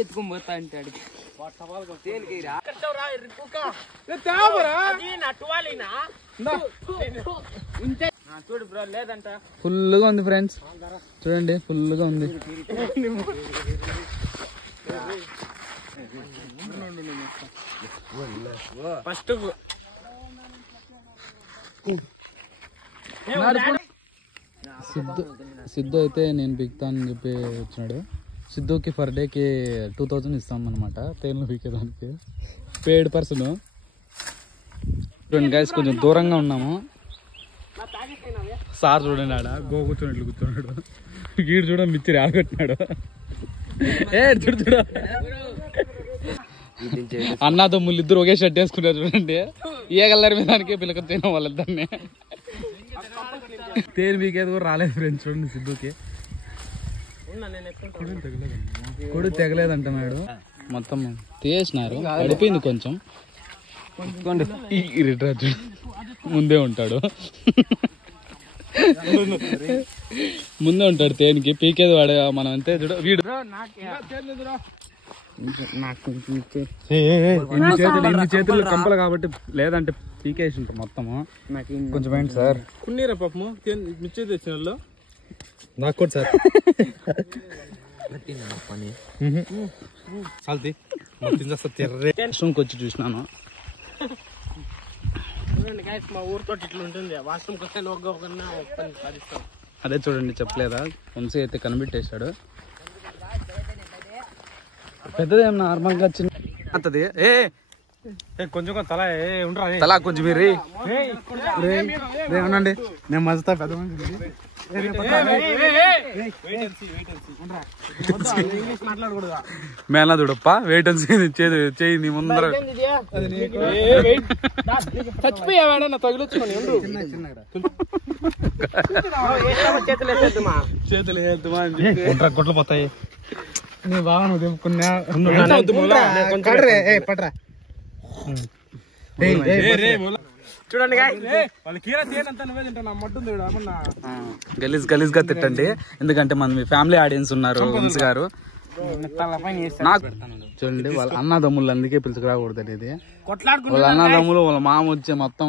ఎత్తుకోబోతా అంటాడు చూడు బ్రో లేదంట. ఫుల్గా ఉంది ఫ్రెండ్స్, చూడండి ఫుల్గా ఉంది. ఫస్ట్ సిద్ధు అయితే నేను బిగుతానని చెప్పి వచ్చినాడు. సిద్ధుకి పర్ డేకి 2000 ఇస్తాం అనమాట తేలిన పీకేదానికి. పేడ్ పర్సన్. చూడండి గైస్, కొంచెం దూరంగా ఉన్నాము. సార్ చూడండి ఆడ గో కూర్చొని కూర్చున్నాడు. గీడు చూడ మిచ్చిరి ఆగొట్టినాడు. చూడు చూడ అన్నాదమ్ములు ఇద్దరు ఒకే షర్ట్ వేసుకున్నారు చూడండి. ఏ కలర్ మీద దానికి పిల్లక తిన వాళ్ళిద్దరిని. తేరు మీకేది కూడా రాలేదు ఫ్రెండ్స్. చూడండి సిద్ధుకి కొడు తెగలేదంటున్నాడు. మొత్తం తీసినారు, పడిపోయింది కొంచెం. ముందే ఉంటాడు ముందే ఉంటాడు తేనికి. పీకేది వాడే మనం అంతే. చూడు వీడు ఇన్ని చేతులు కంపలు కాబట్టి, లేదంటే పీకేసి ఉంటారు మొత్తము. కొంచెం ఏంటి సార్ కున్నీరా పాపము మిర్చి తెచ్చిన వాళ్ళు నాకు కూడా సార్. వాష్రూమ్కి వచ్చి చూసినాను. మా ఊరితో ఇట్లా ఉంటుంది. వాష్రూమ్కి వస్తే అదే చూడండి చెప్పలేదా, వంశీ అయితే కనిపెట్టేశాడు. పెద్దదేం నార్మల్గా చిన్నది. కొంచెం తలా కొంచెం మీరు ఏమనండి. నేను మజుతా పెద్ద మేనా చూడప్ప వెయిట్ చేయి నీ ముందర. చచ్చిపోయావాడ నా తగిలించుకొని చేతులు గుట్లు పోతాయి. నీ బాగా నువ్వు తెంపుకున్నా చూడండి గలీజ్ గలీజ్ గా తిట్టండి, ఎందుకంటే మన ఫ్యామిలీ ఆడియన్స్ ఉన్నారు. వంశీ గారు నాకు చూడండి వాళ్ళ అన్నదమ్ములు అందుకే పిలుచుకురాకూడదు అనేది. వాళ్ళ అన్నదమ్ములు వాళ్ళ మామ వచ్చే మొత్తం